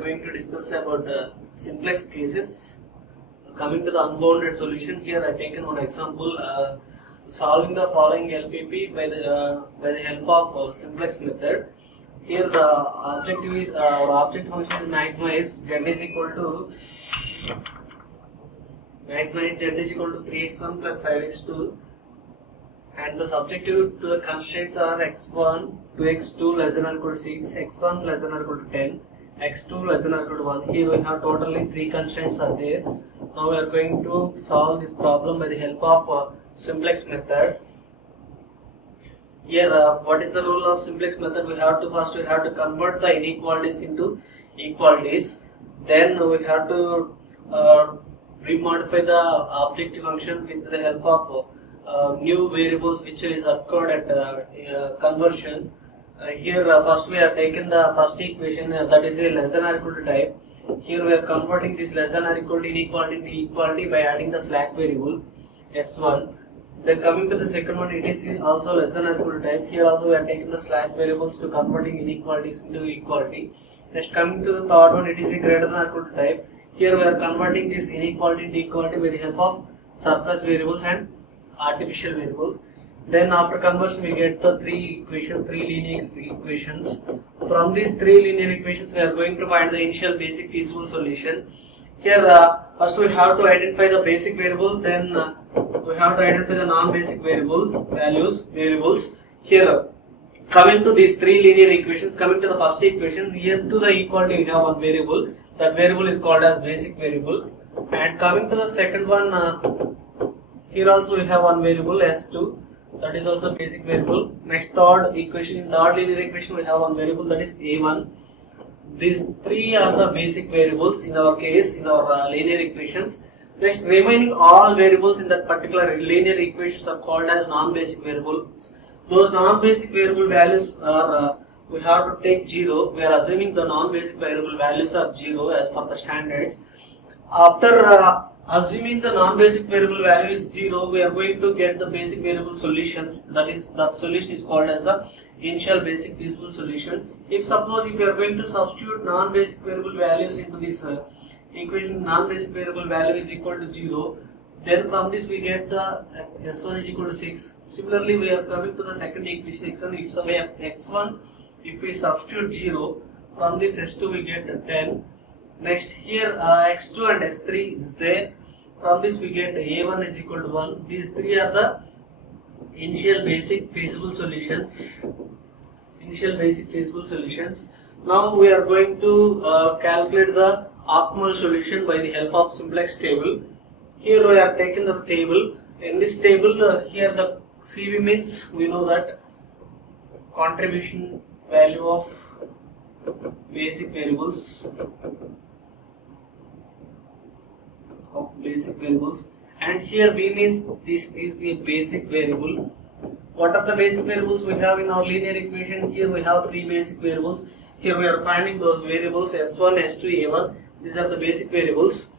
going to discuss about simplex cases. Coming to the unbounded solution, here I taken one example, solving the following LPP by the help of simplex method. Here the objective is our object function is maximize z is equal to 3x1 plus 5x2, and the subjective to the constraints are x1 to x2 less than or equal to 6, x1 less than or equal to 10, x2 less than or equal to 1. Here we have totally 3 constraints are there. Now we are going to solve this problem by the help of simplex method. Here what is the rule of simplex method? We have to convert the inequalities into equalities. Then we have to remodify the objective function with the help of new variables which is occurred at conversion. Here first we have taken the first equation, that is a less than or equal to type. Here we are converting this less than or equal to inequality into equality by adding the slack variable s1. Then coming to the second one, it is also less than or equal to type. Here also we are taking the slack variables to converting inequalities into equality. Next coming to the third one, it is a greater than or equal to type. Here we are converting this inequality into equality with the help of surface variables and artificial variables. Then after conversion we get the three linear equations. From these 3 linear equations we are going to find the initial basic feasible solution. Here first we have to identify the basic variables, then we have to identify the non-basic variables. Here coming to these 3 linear equations, coming to the first equation, here to the equality we have one variable. That variable is called as basic variable. And coming to the second one, here also we have one variable s2, that is also basic variable. Next third equation, in third linear equation we have one variable, that is a1. These 3 are the basic variables in our case, in our linear equations. Next, remaining all variables in that particular linear equations are called as non-basic variables. Those non-basic variable values are we have to take 0. We are assuming the non-basic variable values are 0 as per the standards. After assuming the non-basic variable value is 0, we are going to get the basic variable solutions. That solution is called as the initial basic feasible solution. If suppose if we are going to substitute non-basic variable values into this equation, non-basic variable value is equal to 0, then from this we get the s1 is equal to 6. Similarly, we are coming to the second equation x1. If we have x1, if we substitute 0, from this s2 we get 10. Next here x2 and s3 is there. From this we get a1 is equal to 1. These 3 are the initial basic feasible solutions. Now we are going to calculate the optimal solution by the help of simplex table. Here we are taking the table. In this table, here the CV means we know that contribution value of basic variables. And here B means this is a basic variable. What are the basic variables we have in our linear equation? Here we have 3 basic variables. Here we are finding those variables s1, s2, a1. These are the basic variables.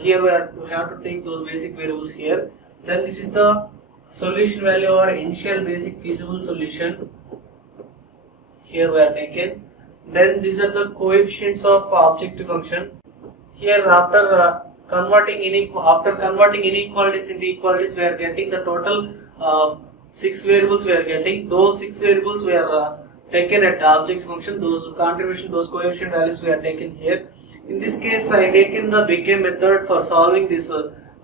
Here we have to take those basic variables here. Then this is the solution value or initial basic feasible solution. Here we are taken. Then these are the coefficients of objective function. Here after converting inequalities into equalities, we are getting the total 6 variables we are getting. Those 6 variables we are taken at objective function. Those coefficient values we are taken here. In this case, I taken the big M method for solving this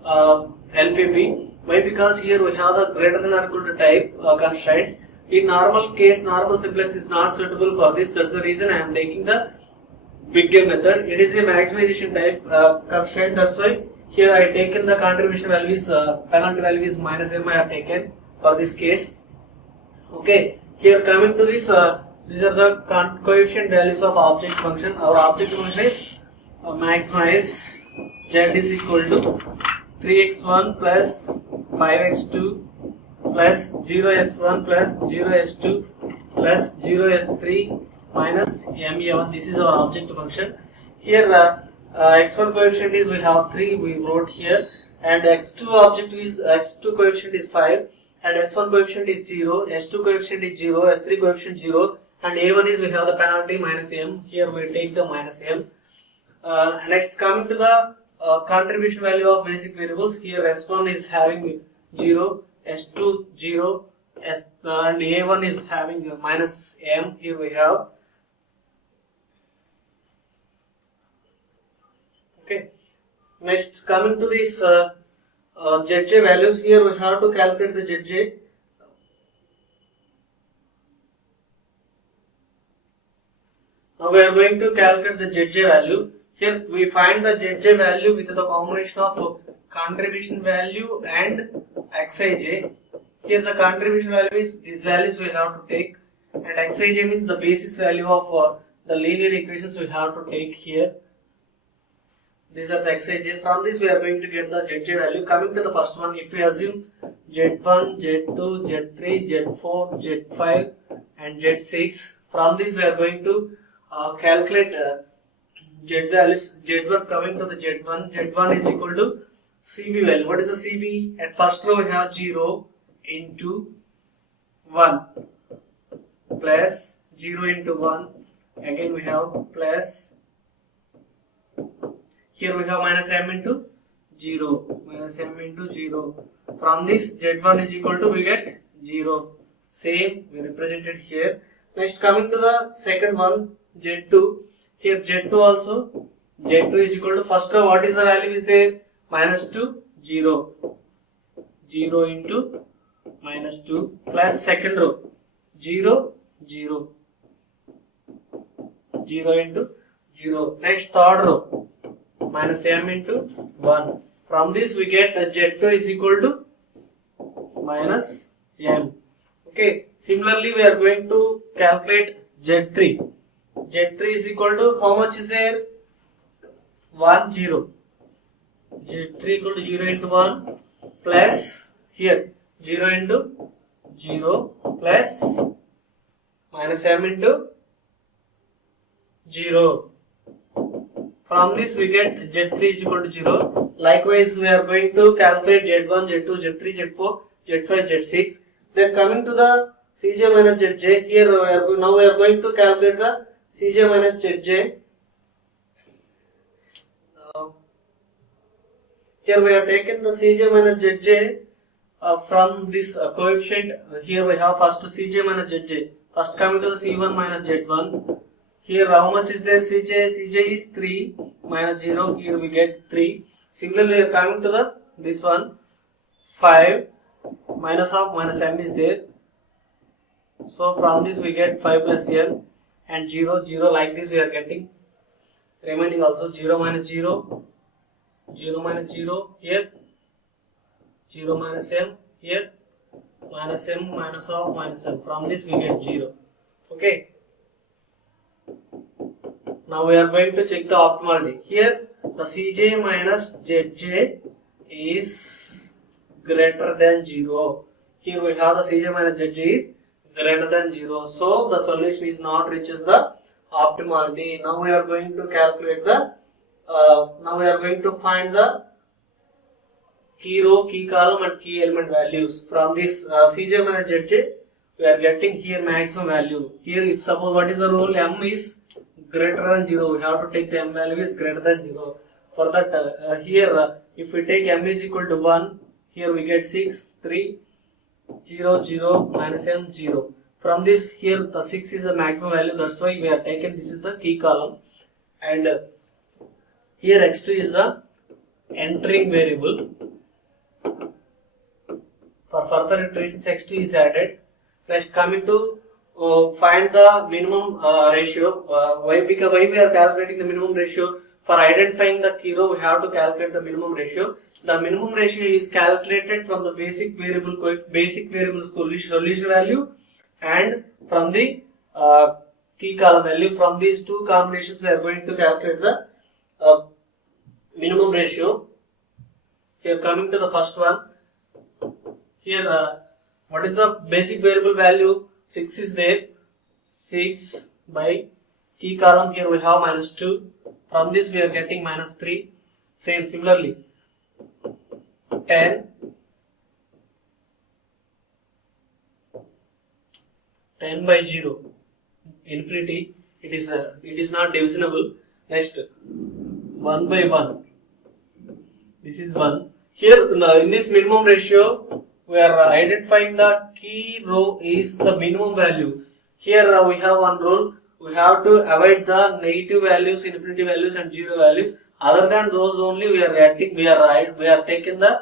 LPP. Why? Because here we have the greater than or equal to type constraints. In normal case, normal simplex is not suitable for this. That's the reason I am taking the big M method. It is a maximization type constraint. That's why here I taken the contribution values, penalty value is minus m I have taken for this case. Okay. Here coming to this, these are the coefficient values of object function. Our object function is maximize z is equal to 3x1 plus 5x2 plus 0s1 plus 0s2 plus 0s3 minus ma1. This is our objective function. Here x1 coefficient is we have 3, we wrote here, and x2 coefficient is 5, and s1 coefficient is 0, s2 coefficient is 0, s3 coefficient 0, and a1 is we have the penalty minus m. Here we take the minus m. Next, coming to the contribution value of basic variables. Here S1 is having 0, S2 0, and A1 is having minus M. Here we have. Okay. Next, coming to these ZJ values. Here we have to calculate the ZJ. Now we are going to calculate the ZJ value. Here we find the ZJ value with the combination of contribution value and Xij. Here the contribution value is these values we have to take, and Xij means the basis value of the linear equations we have to take here. These are the Xij. From this we are going to get the ZJ value. Coming to the first one, if we assume Z1, Z2, Z3, Z4, Z5 and Z6, from this we are going to calculate Z values. Z1, coming to the Z1, Z1 is equal to CV value. What is the CV? At first row we have 0 into 1 plus 0 into 1. Again we have plus. Here we have minus M into 0. Minus M into 0. From this Z1 is equal to, we get 0. Same we represented here. Next, coming to the second one, Z2. Here Z2 also. Z2 is equal to, first row what is the value is there? Minus 2, 0. 0 into minus 2 plus second row 0, 0. 0 into 0. Next, third row minus M into 1. From this we get Z2 is equal to minus M. Okay. Similarly, we are going to calculate Z3. Z3 is equal to, how much is there? 1, 0. Z3 equal to 0 into 1 plus here 0 into 0 plus minus M into 0. From this we get Z3 is equal to 0. Likewise, we are going to calculate Z1, Z2, Z3, Z4, Z5, Z6. Then coming to the Cj minus Zj, here now we are going to calculate the Cj minus Zj. Here we have taken the Cj minus Zj from this coefficient. Here we have first Cj minus Zj. First coming to the C1 minus Z1. Here how much is there Cj? Cj is 3 minus 0. Here we get 3. Similarly, we are coming to the this one 5 minus of minus M is there. So from this we get 5 plus M and 0, 0 like this we are getting. Remaining also 0 minus 0, 0 minus 0 here, 0 minus M here, minus M minus of minus M. From this we get 0. Okay. Now we are going to check the optimality. Here the Cj minus Zj is greater than 0. Here we have the Cj minus Zj is greater than 0. So the solution is not reaches the optimality. Now we are going to calculate the, now we are going to find the key row, key column and key element values. From this Cj minus Zj, we are getting here maximum value. Here if suppose what is the rule, M is greater than 0, we have to take the M value is greater than 0. For that here if we take M is equal to 1, here we get 6, 3, 0, 0, minus M 0. From this here the 6 is the maximum value, that's why we are taken this is the key column, and here x2 is the entering variable. For further iterations x2 is added. Next coming to find the minimum ratio. Why we are calculating the minimum ratio? For identifying the key row we have to calculate the minimum ratio. The minimum ratio is calculated from the basic variable solution value and from the key column value. From these two combinations we are going to calculate the minimum ratio. Here coming to the first one, here what is the basic variable value? 6 is there. 6 by key column, here we have minus 2. From this we are getting minus 3. Same similarly 10 by 0 infinity, it is not divisible. Next 1 by 1. This is 1. Here in this minimum ratio, we are identifying the key row is the minimum value. Here we have one rule. We have to avoid the negative values, infinity values, and zero values. Other than those only, we are taking the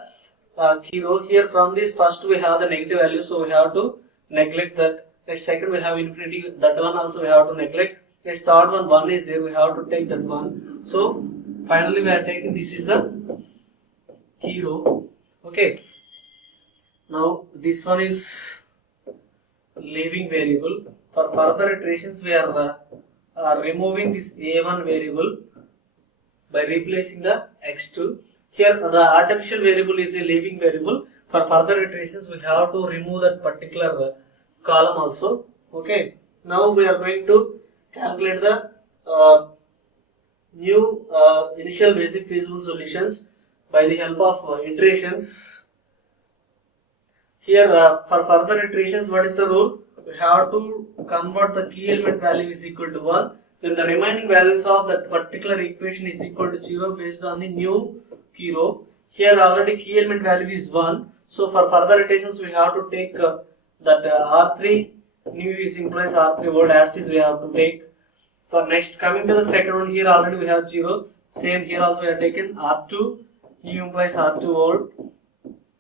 key row. Here from this first we have the negative value, so we have to neglect that. Next second we have infinity. That one also we have to neglect. Next third one is there. We have to take that one. So finally we are taking this is the key row. Okay. Now this one is leaving variable. For further iterations, we are removing this a1 variable by replacing the x2. Here the artificial variable is a leaving variable. For further iterations, we have to remove that particular column also. Okay. Now we are going to calculate the new initial basic feasible solutions by the help of iterations. Here for further iterations, what is the rule? We have to convert the key element value is equal to 1. Then the remaining values of that particular equation is equal to 0 based on the new key row. Here already key element value is 1. So for further iterations, we have to take that R3 new is implies R3 old as is we have to take. For next coming to the second one, here already we have 0. Same here also we have taken R2 new implies R2 old.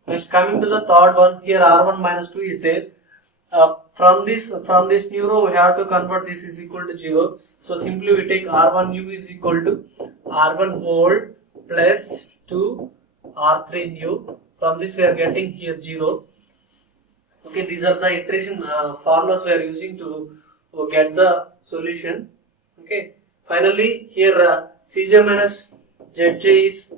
Next coming to the third one, here R1 minus 2 is there. From this new row we have to convert this is equal to 0. So simply we take R1 new is equal to R1 old plus 2 R3 new. From this we are getting here 0. Okay, these are the iteration formulas we are using to get the solution. Okay, finally here Cj minus Zj is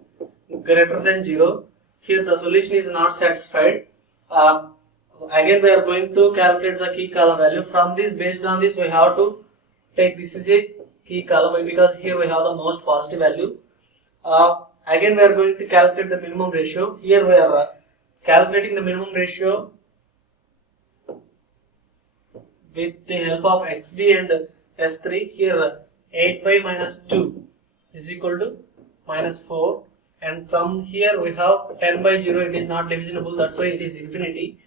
greater than 0. Here the solution is not satisfied. Again we are going to calculate the key column value. From this, based on this, we have to take this is a key column because here we have the most positive value. Again we are going to calculate the minimum ratio. Here we are calculating the minimum ratio with the help of xd and s3. Here 8 by minus 2 is equal to minus 4. And from here we have 10 by 0, it is not divisible, that's why it is infinity.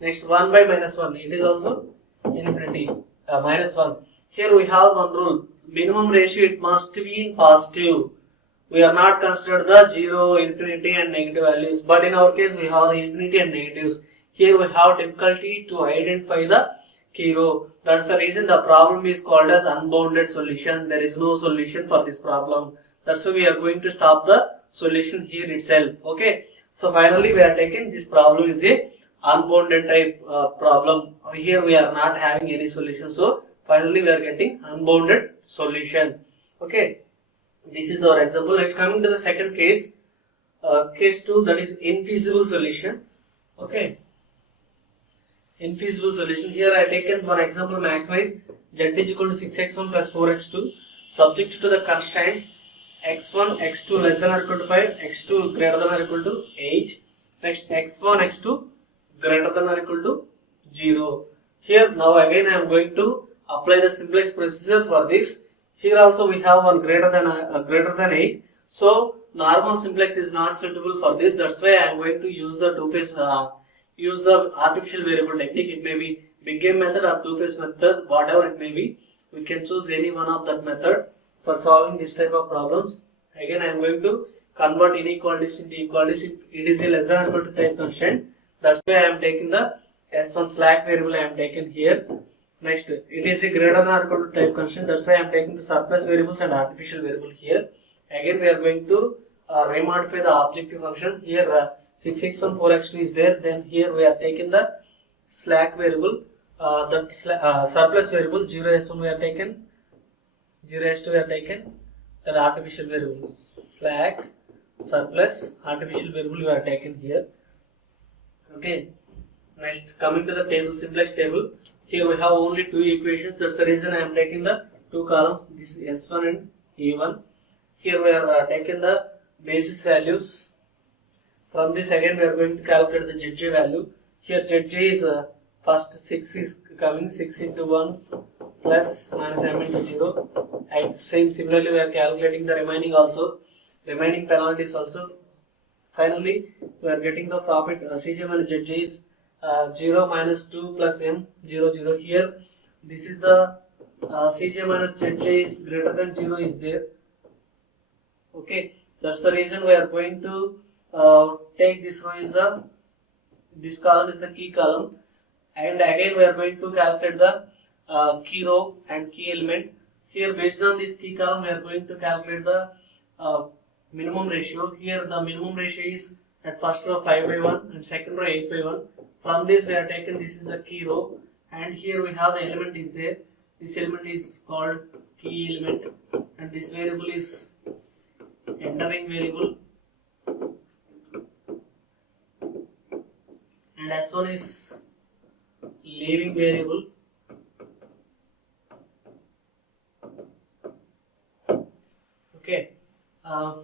Next 1 by minus 1, it is also infinity, minus 1. Here we have one rule, minimum ratio it must be in positive. We are not considered the 0, infinity and negative values, but in our case we have the infinity and negatives. Here we have difficulty to identify the key row. That's the reason the problem is called as unbounded solution. There is no solution for this problem. That's why we are going to stop the solution here itself. Okay, so finally we are taking this problem is a unbounded type problem. Here we are not having any solution, so finally we are getting unbounded solution. Okay, this is our example. Next coming to the second case, case 2, that is infeasible solution. Okay, infeasible solution. Here I have taken one example, maximize z is equal to 6x1 plus 4x2 subject to the constraints x1, x2 less than or equal to 5, x2 greater than or equal to 8. Next x1, x2 greater than or equal to 0. Here now again I am going to apply the simplex procedure for this. Here also we have one greater than 8. So normal simplex is not suitable for this. That's why I am going to use the two-phase use the artificial variable technique. It may be big game method or two-phase method, whatever it may be. We can choose any one of that method for solving this type of problems. Again I am going to convert inequalities into equalities if it is a less than or equal to type constant. That's why I am taking the s1 slack variable I am taken here. Next, it is a greater than or equal to type constant. That's why I am taking the surplus variables and artificial variable here. Again we are going to remodify the objective function. Here 6x1 4x2 is there. Then here we are taking the slack variable, surplus variable 0s1 we are taken, 0s2 we are taken, that artificial variable slack surplus artificial variable we are taken here. Okay. Next, coming to the table, simplex table. Here we have only two equations. That's the reason I am taking the two columns. This is S1 and E1. Here we are taking the basis values. From this again we are going to calculate the Zj value. Here Zj is first 6 is coming, 6 into 1 plus minus m into 0. And similarly we are calculating the remaining also. remaining penalties also. Finally, we are getting the profit Cj minus Zj is 0 minus 2 plus m 0 0. Here this is the Cj minus Zj is greater than 0 is there. Okay, that's the reason we are going to take this row is this column is the key column, and again we are going to calculate the key row and key element. Here based on this key column we are going to calculate the minimum ratio. Here the minimum ratio is at first row 5 by 1 and second row 8 by 1. From this we are taken this is the key row, and here we have the element is there. This element is called key element, and this variable is entering variable, and S1 is leaving variable. Okay.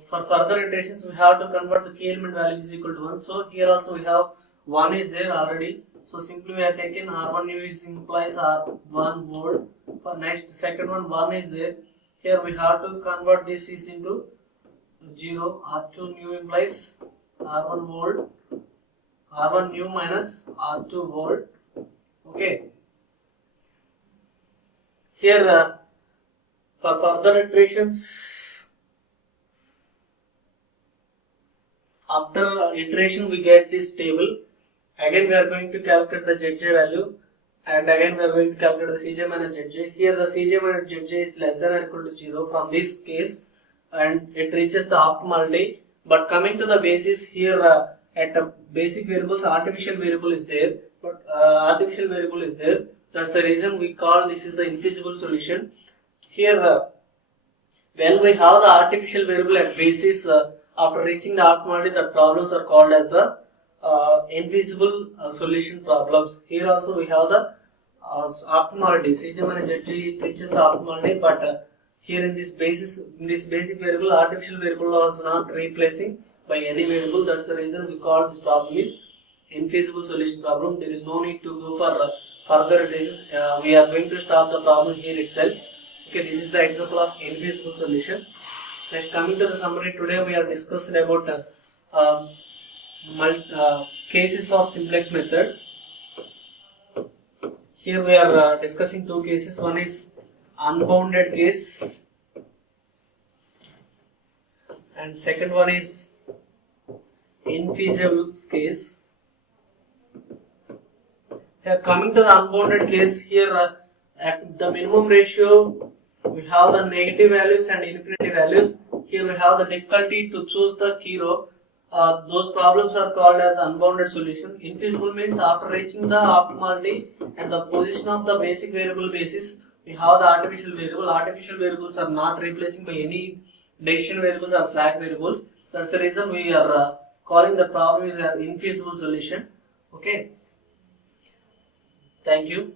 For further iterations, we have to convert the key element value is equal to 1. So here also we have 1 is there already. So simply we are taking R1 new is implies R1 volt. For next second one is there. Here we have to convert this is into 0. R2 new implies R1 volt. R1 new minus R2 volt. Okay. Here for further iterations, after iteration we get this table. Again we are going to calculate the Zj value, and again we are going to calculate the Cj minus Zj. Here the Cj minus Zj is less than or equal to 0 from this case, and it reaches the optimality. But coming to the basis, here at the basic variables artificial variable is there, but artificial variable is there. That's the reason we call this is the infeasible solution. Here when we have the artificial variable at basis, after reaching the optimality, the problems are called as the infeasible solution problems. Here also we have the optimality. Cj minus Zj reaches the optimality, but here in this basic variable, artificial variable was not replacing by any variable. That's the reason we call this problem is infeasible solution problem. There is no need to go for further iterations. We are going to stop the problem here itself. Okay, this is the example of infeasible solution. Next, coming to the summary, today we are discussing about cases of simplex method. Here we are discussing two cases. One is unbounded case, and second one is infeasible case. Here, coming to the unbounded case, here at the minimum ratio we have the negative values and infinity values. Here we have the difficulty to choose the key row. Those problems are called as unbounded solution. Infeasible means after reaching the optimality and the position of the basic variable basis, we have the artificial variable. Artificial variables are not replacing by any decision variables or slack variables. That's the reason we are calling the problem is an infeasible solution. Okay. Thank you.